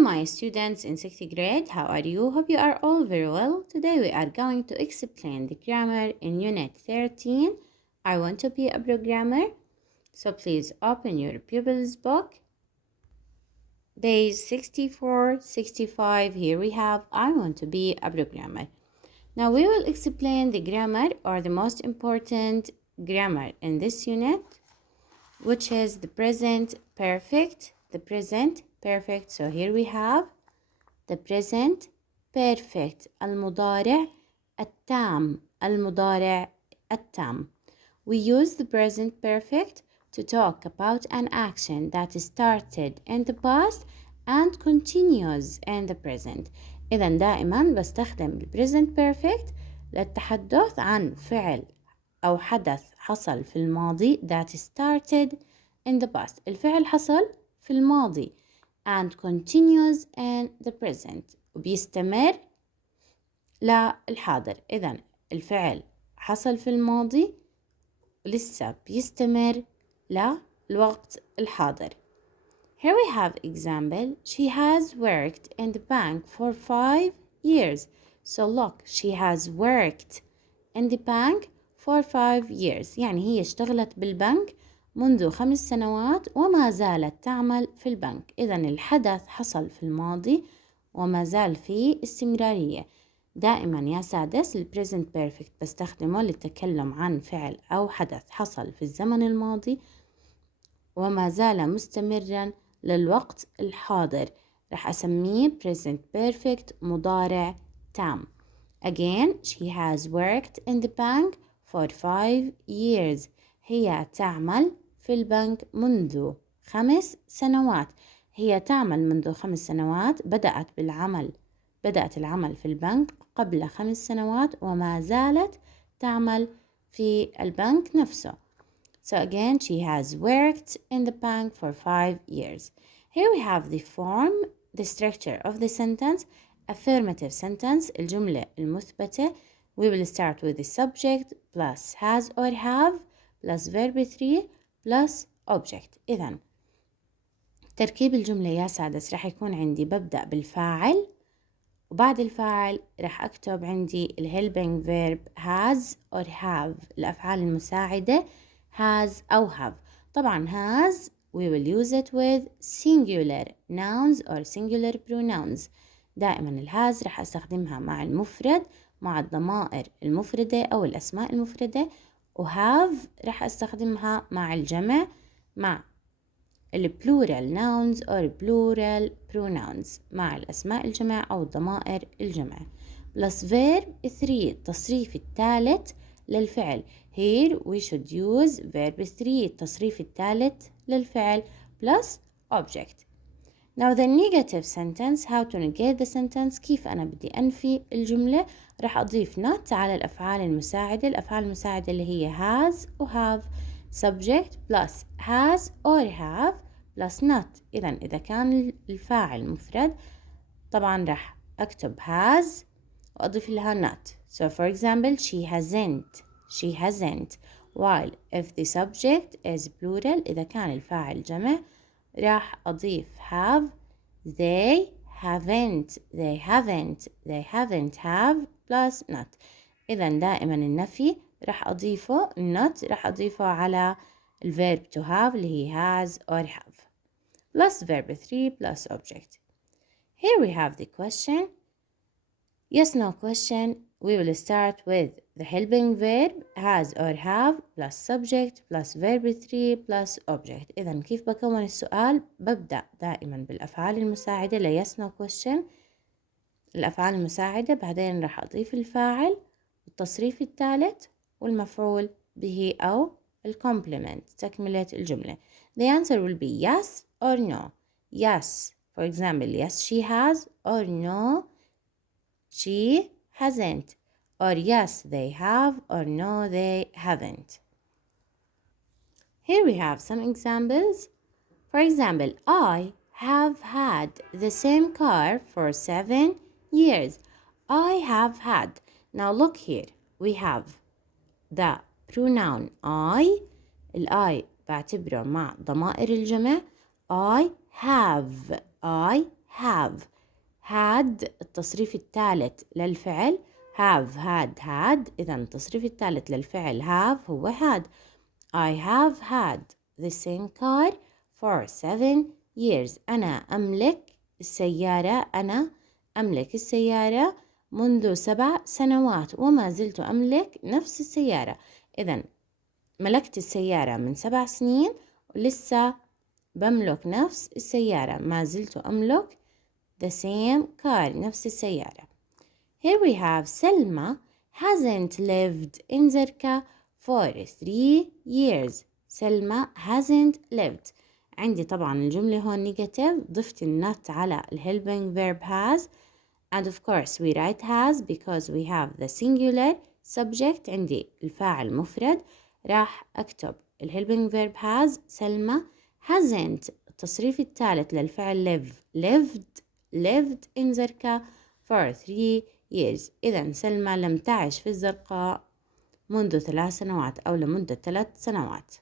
my students in 6th grade. How are you? Hope you are all very well. Today we are going to explain the grammar in Unit 13. I want to be a programmer. So please open your pupils book. Page 64, 65. Here we have I want to be a programmer. Now we will explain the grammar or the most important grammar in this unit, which is the present perfect. The present perfect. So here we have the present perfect. المضارع التام. المضارع التام. We use the present perfect to talk about an action that started in the past and continues in the present. إذا دائما بستخدم ال present perfect للتحدث عن فعل أو حدث حصل في الماضي that started in the past. الفعل حصل في الماضي and continues in the present وبيستمر للحاضر. إذن الفعل حصل في الماضي ولسه بيستمر للوقت الحاضر. Here we have example. She has worked in the bank for 5 years. So look, she has worked in the bank for 5 years. يعني هي اشتغلت بالبنك منذ 5 سنوات وما زالت تعمل في البنك. إذن الحدث حصل في الماضي وما زال فيه استمرارية. دائما يا سادس ال present perfect بستخدمه للتكلم عن فعل أو حدث حصل في الزمن الماضي وما زال مستمرا للوقت الحاضر. رح أسميه present perfect مضارع تام. Again, she has worked in the bank for 5 years. هي تعمل في البنك منذ 5 سنوات. هي تعمل منذ 5 سنوات. بدأت العمل في البنك قبل 5 سنوات وما زالت تعمل في البنك نفسه. So again, she has worked in the bank for 5 years. Here we have the form, the structure of the sentence. Affirmative sentence, الجملة المثبتة. We will start with the subject plus has or have plus verb 3 plus object. إذن تركيب الجملة يا سادس رح يكون عندي ببدأ بالفاعل وبعد الفاعل رح أكتب عندي ال helping verb has or have. الأفعال المساعدة has أو have. طبعا has we will use it with singular nouns or singular pronouns. دائما الهاز رح أستخدمها مع المفرد مع الضمائر المفردة أو الأسماء المفردة وهاف رح أستخدمها مع الجمع مع plural nouns or plural pronouns مع الأسماء الجمع أو الضمائر الجمع. plus verb 3 التصريف الثالث للفعل. Here we should use verb 3 التصريف الثالث للفعل plus object. Now the negative sentence, how to negate the sentence. كيف أنا بدي أنفي الجملة. رح أضيف not على الأفعال المساعدة. الأفعال المساعدة اللي هي has و have. subject plus has or have plus not. إذا كان الفاعل مفرد طبعا رح أكتب has وأضيف لها not. So for example, she hasn't. While if the subject is plural إذا كان الفاعل جمع راح أضيف have. they haven't have plus not. إذا دائما النفي راح أضيفه not راح أضيفه على الverb to have اللي هي has or have plus verb 3 plus object. Here we have the question. Yes no question. We will start with the helping verb has or have plus subject plus verb 3 plus object. إذا كيف بكون السؤال؟ ببدأ دائما بالأفعال المساعدة ل yes no question. الأفعال المساعدة بعدين راح أضيف الفاعل والتصريف الثالث والمفعول به أو الcomplement تكملة الجملة. The answer will be yes or no. Yes, for example, yes she has or no she hasn't. Or yes, they have, or no, they haven't. Here we have some examples. For example, I have had the same car for 7 years. I have had. Now look here. We have the pronoun I. I بعتبره مع ضمائر الجمع. I have have. had التصريف الثالث للفعل have had. إذا التصريف الثالث للفعل have هو had. I have had the same car for 7 years. أنا أملك السيارة منذ 7 سنوات وما زلت أملك نفس السيارة. إذا ملكت السيارة من 7 سنين ولسه بملك نفس السيارة، ما زلت أملك the same car نفس السيارة. Here we have سلمى hasn't lived in زركا for 3 years. سلمى hasn't lived. عندي طبعا الجملة هون negative، ضفت النت على helping verb has and of course we write has because we have the singular subject. عندي الفاعل مفرد، راح أكتب helping verb has سلمى hasn't التصريف الثالث للفعل lived in زركا for 3 years. إذا سلمى لم تعش في الزرقاء منذ 3 سنوات أو لمدة 3 سنوات.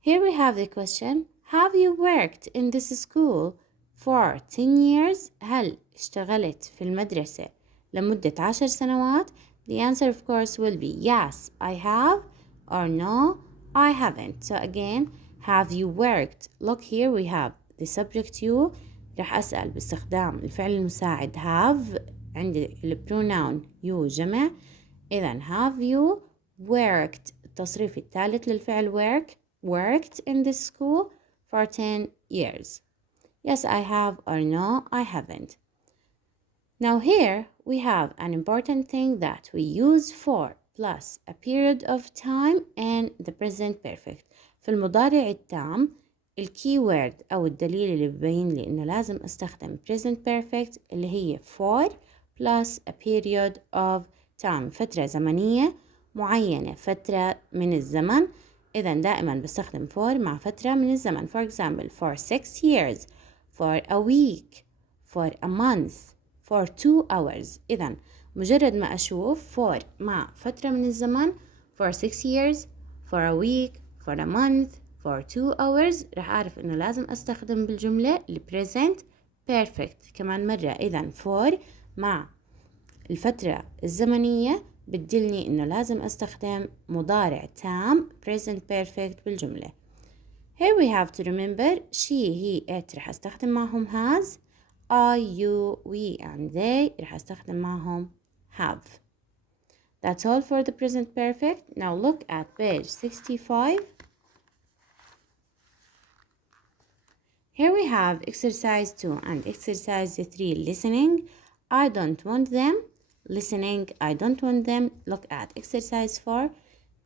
Here we have the question: Have you worked in this school for 10 years? هل اشتغلت في المدرسة لمدة 10 سنوات؟ The answer of course will be yes, I have, or no, I haven't. So again, have you worked? Look here we have the subject you. رح أسأل باستخدام الفعل المساعد have. عندي البروناون you جمع. إذا have you worked التصريف الثالث للفعل worked in this school for 10 years? Yes, I have, or no, I haven't. Now here we have an important thing that we use for plus a period of time and the present perfect. في المضارع التام الكيورد أو الدليل اللي ببين لي إنه لازم أستخدم present perfect اللي هي for plus a period of time، فترة زمنية معينة، فترة من الزمن. إذا دائما بستخدم for مع فترة من الزمن. For example, for 6 years, for a week, for a month, for 2 hours. إذا مجرد ما أشوف for مع فترة من الزمن for 6 years, for a week, for a month, for 2 hours رح أعرف إنه لازم أستخدم بالجملة ال present perfect كمان مرة. إذا for مع الفترة الزمنية بتدلني إنه لازم أستخدم مضارع تام present perfect بالجملة. Here we have to remember she, he, it رح أستخدم معهم has. I, you, we and they رح أستخدم معهم have. That's all for the present perfect. Now look at page 65. Here we have exercise 2 and exercise 3 listening. I don't want them. Listening, I don't want them. Look at exercise 4.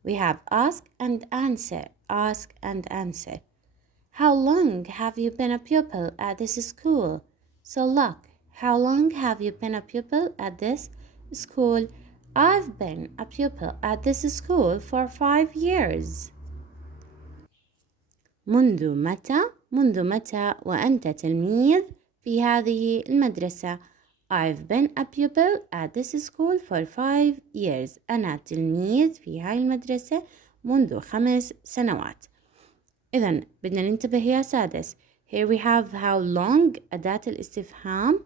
We have ask and answer. Ask and answer. How long have you been a pupil at this school? So look, how long have you been a pupil at this school? I've been a pupil at this school for 5 years. منذ متى وأنت تلميذ في هذه المدرسة؟ I've been a pupil at this school for 5 years. أنا تلميذ في هاي المدرسة منذ 5 سنوات. إذا بدنا ننتبه يا سادس. Here we have how long أداة الاستفهام.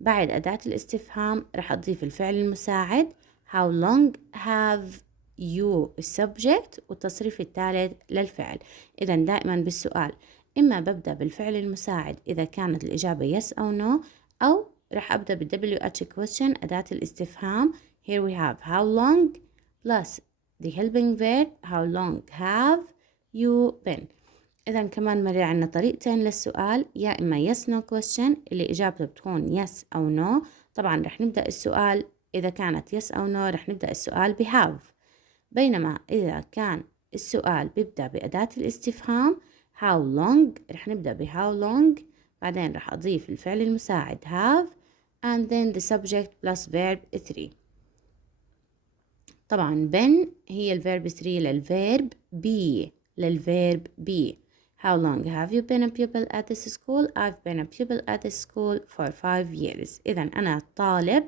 بعد أداة الاستفهام رح أضيف الفعل المساعد. How long have you السبجكت والتصريف الثالث للفعل. إذا دائما بالسؤال إما ببدأ بالفعل المساعد إذا كانت الإجابة yes أو no، أو رح أبدأ بال WH question أداة الاستفهام. Here we have how long plus the helping verb how long have you been. إذا كمان مرة عنا طريقتين للسؤال، يا إما yes no question اللي إجابته بتكون yes أو no. طبعا رح نبدأ السؤال إذا كانت yes أو no رح نبدأ السؤال ب have، بينما إذا كان السؤال بيبدأ بأداة الاستفهام how long رح نبدأ ب how long، بعدين رح أضيف الفعل المساعد have and then the subject plus verb 3. طبعا been هي الverb 3 للverb be. How long have you been a pupil at this school? I've been a pupil at this school for 5 years. إذا أنا طالب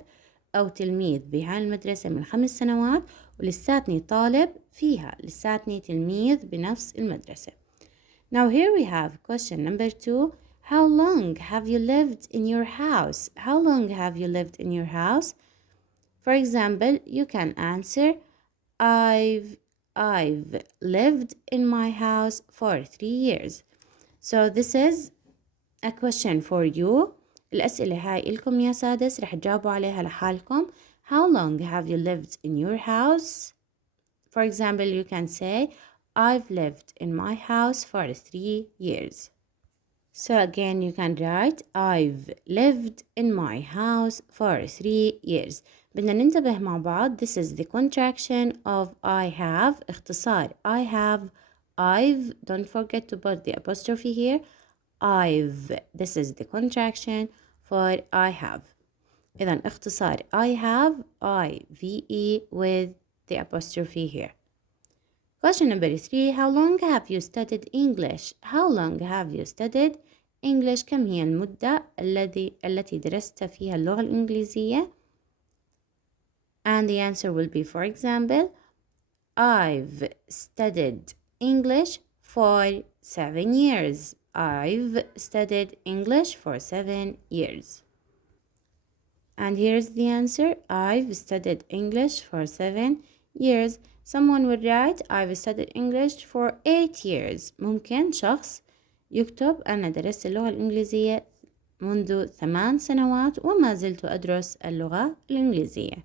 أو تلميذ بهاي المدرسة من 5 سنوات ولساتني طالب فيها، لساتني تلميذ بنفس المدرسة. Now here we have question number 2. How long have you lived in your house? How long have you lived in your house? For example, you can answer I've lived in my house for 3 years. So this is a question for you. الأسئلة هاي إلكم يا سادس رح تجاوبوا عليها لحالكم. How long have you lived in your house? For example, you can say I've lived in my house for 3 years. So again, you can write I've lived in my house for 3 years. بدنا ننتبه مع بعض. This is the contraction of I have. اختصار I have, I've. Don't forget to put the apostrophe here. I've. This is the contraction for I have. إذن اختصار I have, I-V-E with the apostrophe here. Question number 3. How long have you studied English? How long have you studied English? كم هي المدة التي درست فيها اللغة الإنجليزية؟ And the answer will be, for example, I've studied English for 7 years. I've studied English for 7 years. And here's the answer. I've studied English for 7 years. Someone would write I've studied English for 8 years. ممكن شخص يكتب أنا درست اللغة الإنجليزية منذ 8 سنوات وما زلت أدرس اللغة الإنجليزية.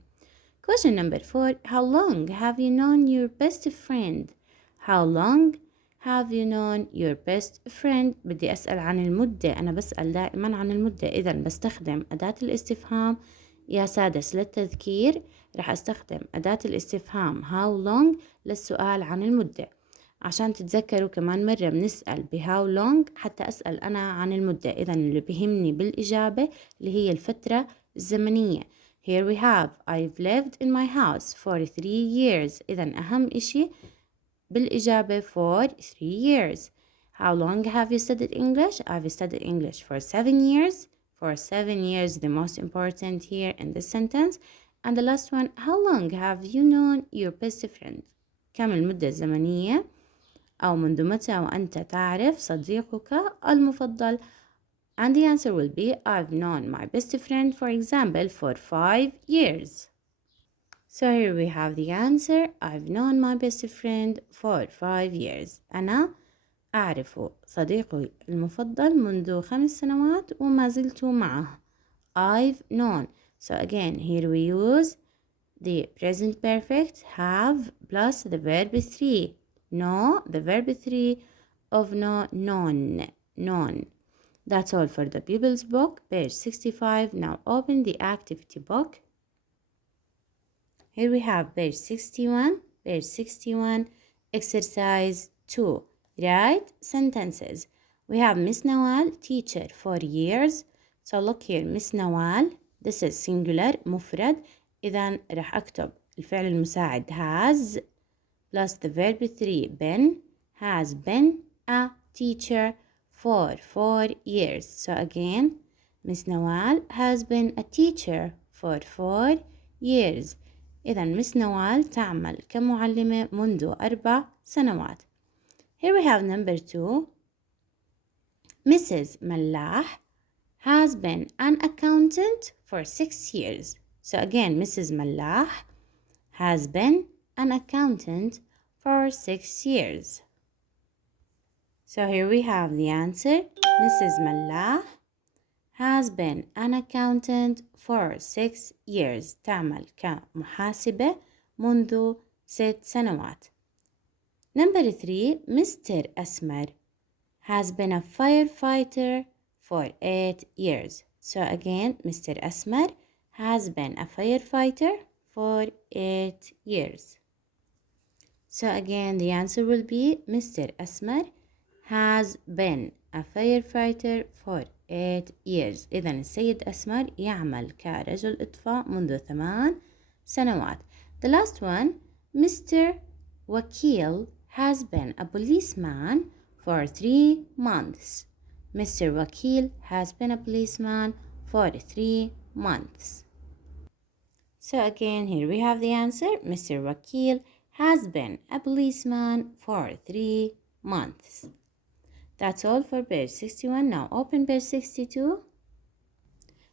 Question number 4. How long have you known your best friend? How long have you known your best friend? بدي أسأل عن المدة. أنا بسأل دائما عن المدة. إذا بستخدم أداة الاستفهام يا سادس للتذكير. رح أستخدم أداة الاستفهام how long للسؤال عن المدة. عشان تتذكروا كمان مرة بنسأل ب how long حتى أسأل أنا عن المدة. إذا اللي بيهمني بالإجابة اللي هي الفترة الزمنية. Here we have I've lived in my house for 3 years. إذا أهم إشي بالإجابة for 3 years. How long have you studied English? I've studied English for 7 years. For 7 years, the most important here in this sentence. And the last one, how long have you known your best friend? كم المدة الزمنية أو منذ متى وأنت تعرف صديقك المفضل? And the answer will be I've known my best friend, for example, for 5 years. So here we have the answer. I've known my best friend for 5 years. أنا أعرف صديقي المفضل منذ 5 سنوات وما زلت معه. I've known. So again, here we use the present perfect have plus the verb 3. Know, the verb 3 of know, known, known. That's all for the Pupils book, page 65. Now open the activity book. Here we have page 61. Page 61, exercise 2. Write sentences. We have Miss Nawal, teacher for years. So look here, Miss Nawal. This is singular, مفرد. إذا رح أكتب الفعل المساعد has plus the verb 3 been, has been a teacher for 4 years. So again, Miss Nawal has been a teacher for 4 years. إذا مس نوال تعمل كمعلمة منذ 4 سنوات. Here we have number 2. Mrs. Mallah has been an accountant for 6 years. So again, Mrs. Mallah has been an accountant for 6 years. So here we have the answer. Mrs. Mallah has been an accountant for 6 years. تعمل كمحاسبة منذ 6 سنوات. Number 3. Mr. Asmar has been a firefighter for 8 years. So again, Mr. Asmar has been a firefighter for 8 years. So again, the answer will be Mr. Asmar has been a firefighter for 8 years. إذا السيد أسمر يعمل كرجل إطفاء منذ 8 سنوات. The last one, Mr. Wakil has been a policeman for 3 months. Mr. Wakil has been a policeman for 3 months. So again, here we have the answer. Mr. Wakil has been a policeman for 3 months. That's all for page 61. Now open page 62.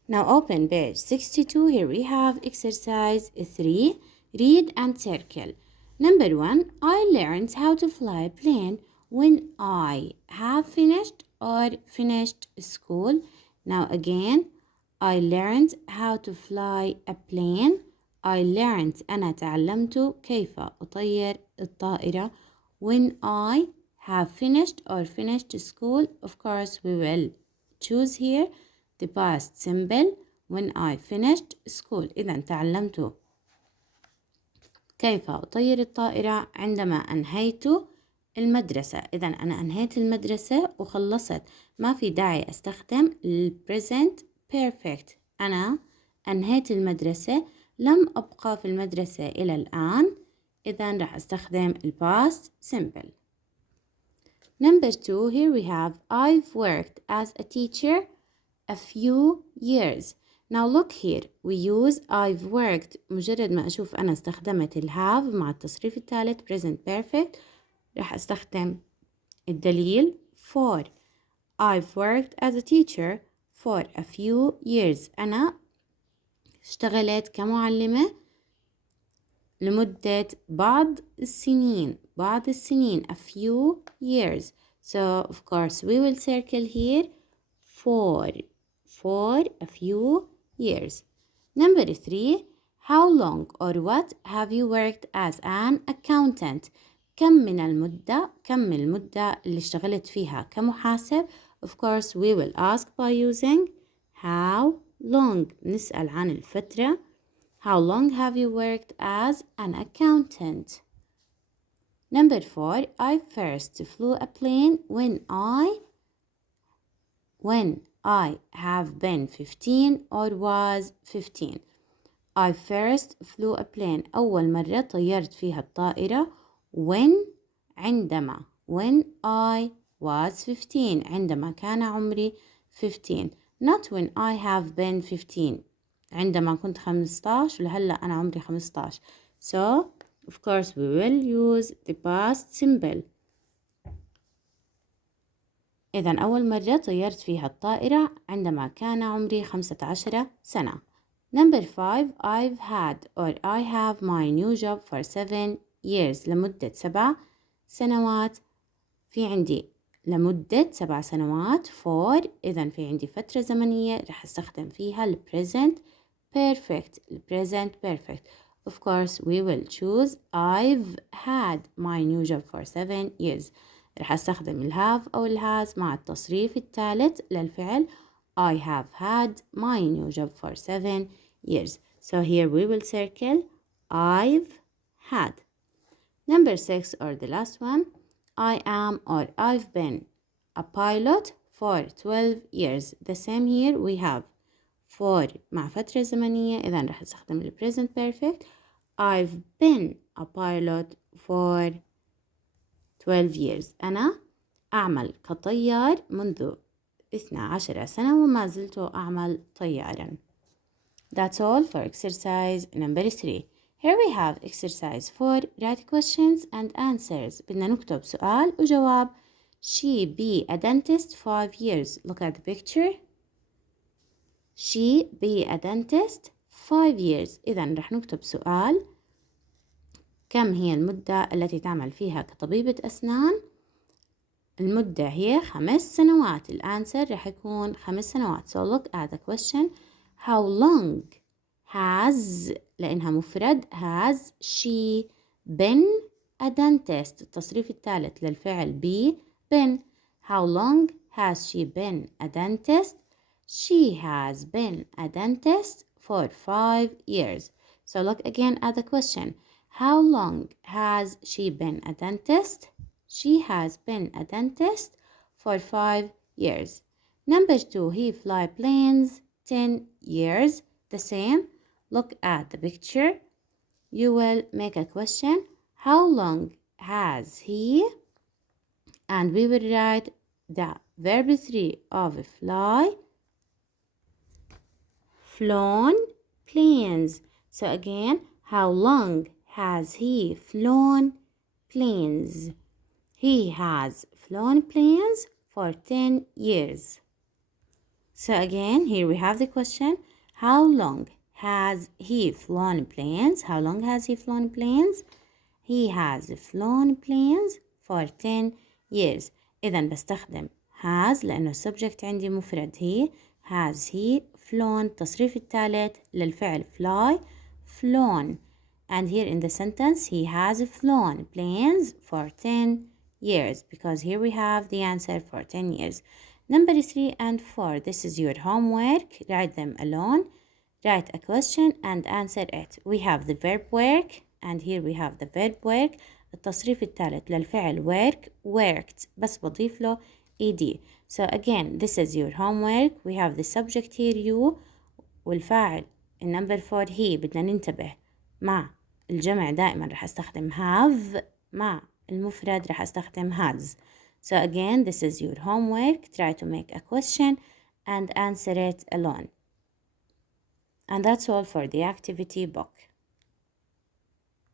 Now open page 62. Here we have exercise 3. Read and circle. Number 1. I learned how to fly a plane when I have finished or finished school. Now again, I learned how to fly a plane. I learned أنا تعلمت كيف أطير الطائرة when I have finished or finished school. Of course, we will choose here the past simple when I finished school. إذا تعلمت كيف أطير الطائرة عندما أنهيت المدرسة. إذا أنا أنهيت المدرسة وخلصت، ما في داعي أستخدم present perfect. أنا أنهيت المدرسة، لم أبقى في المدرسة إلى الآن، إذا راح أستخدم past simple. Number 2, here we have I've worked as a teacher a few years. Now look here, we use I've worked. مجرد ما أشوف أنا استخدمت have مع التصريف الثالث present perfect، راح أستخدم الدليل for. I've worked as a teacher for a few years. أنا اشتغلت كمعلمة لمدة بعض السنين. a few years. So of course we will circle here for a few years. Number 3, how long or what have you worked as an accountant? كم المدة اللي اشتغلت فيها كمحاسب. Of course we will ask by using how long. نسأل عن الفترة. How long have you worked as an accountant? Number 4, I first flew a plane when I have been 15 or was 15. I first flew a plane. أول مرة طيرت فيها الطائرة عندما I was 15. عندما كان عمري 15. Not when I have been 15. عندما كنت 15 ولهلا أنا عمري 15. So of course we will use the past simple. إذا أول مرة طيرت فيها الطائرة عندما كان عمري 15 سنة. Number 5, I've had or I have my new job for 7 years. لمدة 7 سنوات. في عندي لمدة 7 سنوات for. إذا في عندي فترة زمنية رح أستخدم فيها ال present perfect. Of course we will choose I've had my new job for 7 years. رح أستخدم ال have أو ال has مع التصريف الثالث للفعل I have had my new job for 7 years. So here we will circle I've had. Number 6 or the last one, I am or I've been a pilot for 12 years. The same here we have for مع فترة زمنية. إذا رح أستخدم ال present perfect. I've been a pilot for 12 years. أنا أعمل كطيار منذ 12 سنة وما زلت أعمل طيارا. That's all for exercise number 3. Here we have exercise 4. Write questions and answers. بدنا نكتب سؤال وجواب. She be a dentist 5 years. Look at the picture. She be a dentist 5 years. إذا رح نكتب سؤال. كم هي المدة التي تعمل فيها كطبيبة أسنان؟ المدة هي 5 سنوات. الأنسر رح يكون 5 سنوات. So look at the question. How long has لأنها مفرد has she been a dentist. التصريف الثالث للفعل be been. How long has she been a dentist? She has been a dentist for 5 years. So look again at the question. How long has she been a dentist? She has been a dentist for 5 years. Number 2, he fly planes 10 years. The same. Look at the picture. You will make a question. How long has he? And we will write the verb 3 of fly. Flown planes. So again, how long has he flown planes? He has flown planes for 10 years. So again, here we have the question. How long has he flown planes? How long has he flown planes? He has flown planes for 10 years. إذا بستخدم has لأنه subject عندي مفرد he. Has he flown التصريف الثالث للفعل fly flown. And here in the sentence he has flown planes for 10 years because here we have the answer for 10 years. Number 3 and 4, this is your homework. Write them alone. Write a question and answer it. We have the verb work and here we have the verb work. التصريف الثالث للفعل work worked بس بضيف له ed. So again, this is your homework. We have the subject here you والفاعل number 4 he. بدنا ننتبه مع الجمع دائما رح استخدم have مع المفرد رح استخدم has. So again, this is your homework. Try to make a question and answer it alone. And that's all for the activity book.